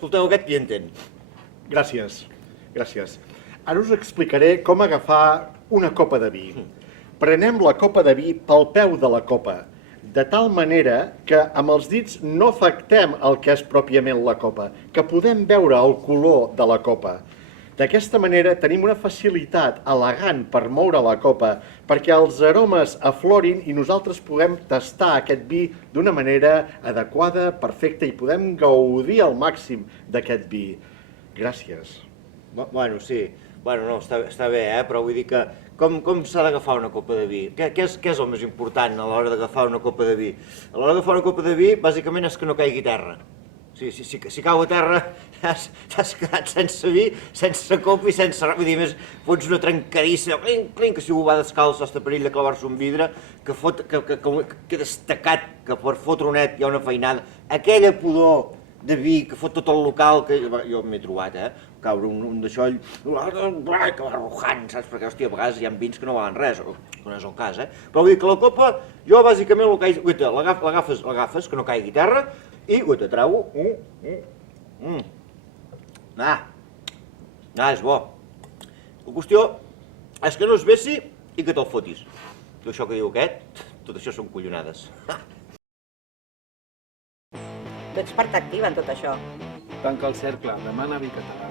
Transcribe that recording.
escolteu aquest qui entén. Gràcies, gràcies. Ara us explicaré com agafar una copa de vi. Prenem la copa de vi pel peu de la copa, de tal manera que amb els dits no afectem el que és pròpiament la copa, que podem veure el color de la copa. D'aquesta manera tenim una facilitat elegant per moure la copa perquè els aromes aflorin i nosaltres puguem tastar aquest vi d'una manera adequada, perfecta i podem gaudir al màxim d'aquest vi. Gràcies. Bueno, sí. Bueno, no, està bé, però vull dir que com s'ha d'agafar una copa de vi? Què és el més important a l'hora d'agafar una copa de vi? A l'hora d'agafar una copa de vi, bàsicament és que no caigui a terra. Si cau a terra, t'has quedat sense vi, sense copa i sense res. Vull dir, més, fots una trencadissa, clinc, que si algú va descalç hasta perill de clavar-se un vidre, que queda estacat, que per fotre net hi ha una feinada. Aquella pudor de vi que fot tot el local, que jo m'he trobat, caure un d'això, que va arrojant, saps? Perquè, hòstia, a vegades hi ha vins que no valen res, que no és el cas, Però vull dir que la copa, jo bàsicament l'agafes, que no caigui a terra, i te treu. És bo. La qüestió és que no es vessi i que te'l fotis. Tot això que diu aquest, tot això són collonades. Tu ets part activa en tot això. Tanca el cercle, demana vi català.